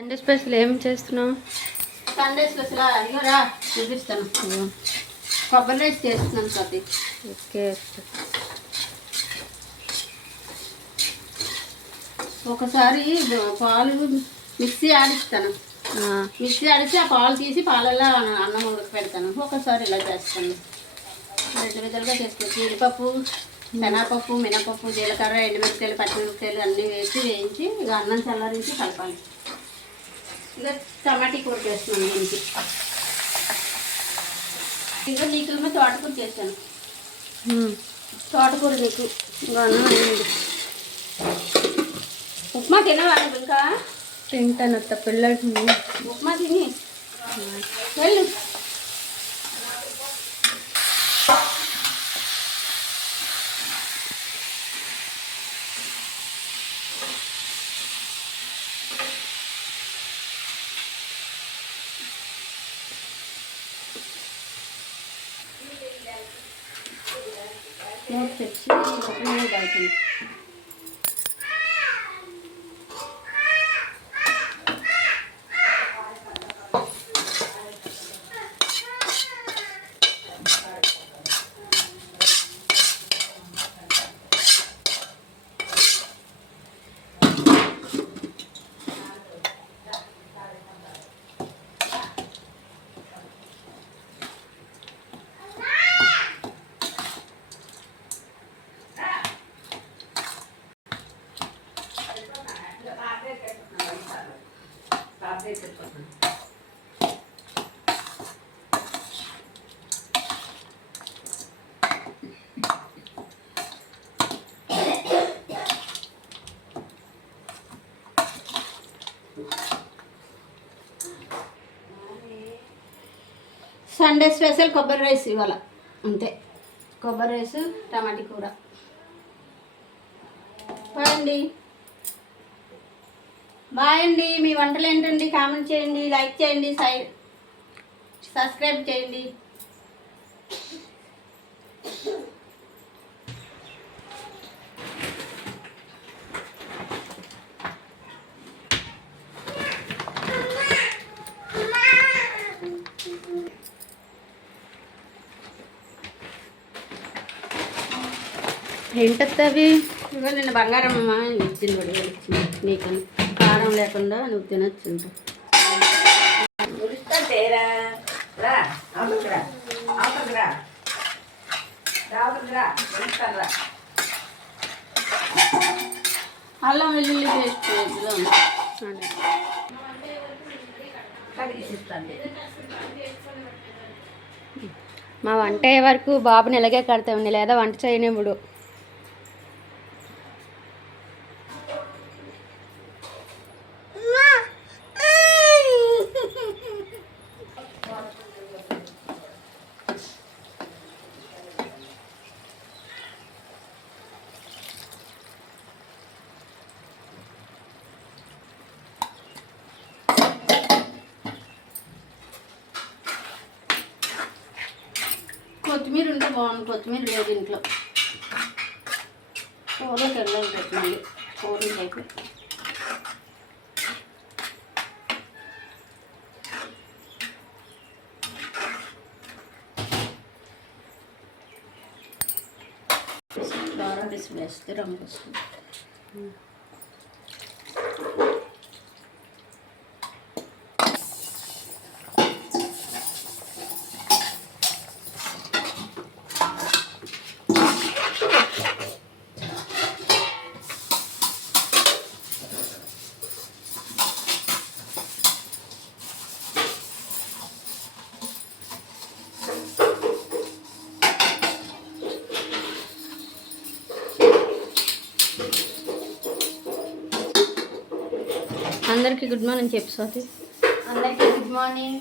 Sunday special ఏం చేస్తున్నావు? Sunday special ఇగోరా చూపిస్తాను. కొబ్బరి రైస్ చేస్తున్నాను సతీ. ఓకే. ఒకసారి పాలు మిక్సీ ఆడిస్తాను. మిక్సీ ఆడిస్తే ఆ పాలు తీసి పాలల్లో అన్నం ఉడక పెడతాను. ఒకసారి ఇలా చేస్తాను. రెండు విధాలుగా చేస్తాను. జీడిపప్పు, శనగపప్పు, మినపప్పు, జీలకర్ర, ఎండుమిరపకాయలు, పచ్చిమిరపకాయలు అన్నీ వేయించి ఇక అన్నం చల్లారించి కలపాలి. ఇక టమాటీ కూర చేస్తున్నాను. దీనికి ఇక నీకుల మీద తోటకూర చేస్తాను. తోటకూర నీకు ఇంకా అన్నం అయింది. ఉప్మా తినవా ఇంకా? తింటాను అత్త. పిల్లలకి ఉప్మా తిని వెళ్ళు. తెచ్చి తాగుతుంది. సండే స్పెషల్ కొబ్బరి రైస్ ఇవాళ అంతే. కొబ్బరి రైస్, టమాటీ కూర. బాయ్ అండి. మీ వంటలు ఏంటండి? కామెంట్ చేయండి, లైక్ చేయండి, సబ్స్క్రైబ్ చేయండి. ఏంటత్త అవి? ఇవాళ నిన్న బంగారం ఇచ్చింది పడి నీకు కారం లేకుండా నువ్వు తినచ్చు. అల్లం వెల్లుల్లి పేస్ట్ మా వంట అయ్యే వరకు బాబుని ఎలాగే కడతామండి, లేదా వంట చేయనివ్వడు. కొత్తిమీర ఉంటే బాగుంది. కొత్తిమీర లేదు ఇంట్లో. కూరకి వెళ్ళాలి. కొత్తిమీర కూరకి అయిపోయి వేస్తే రంగు వస్తుంది. అందరికీ గుడ్ మార్నింగ్ చెప్పు స్వాతి. అందరికీ గుడ్ మార్నింగ్.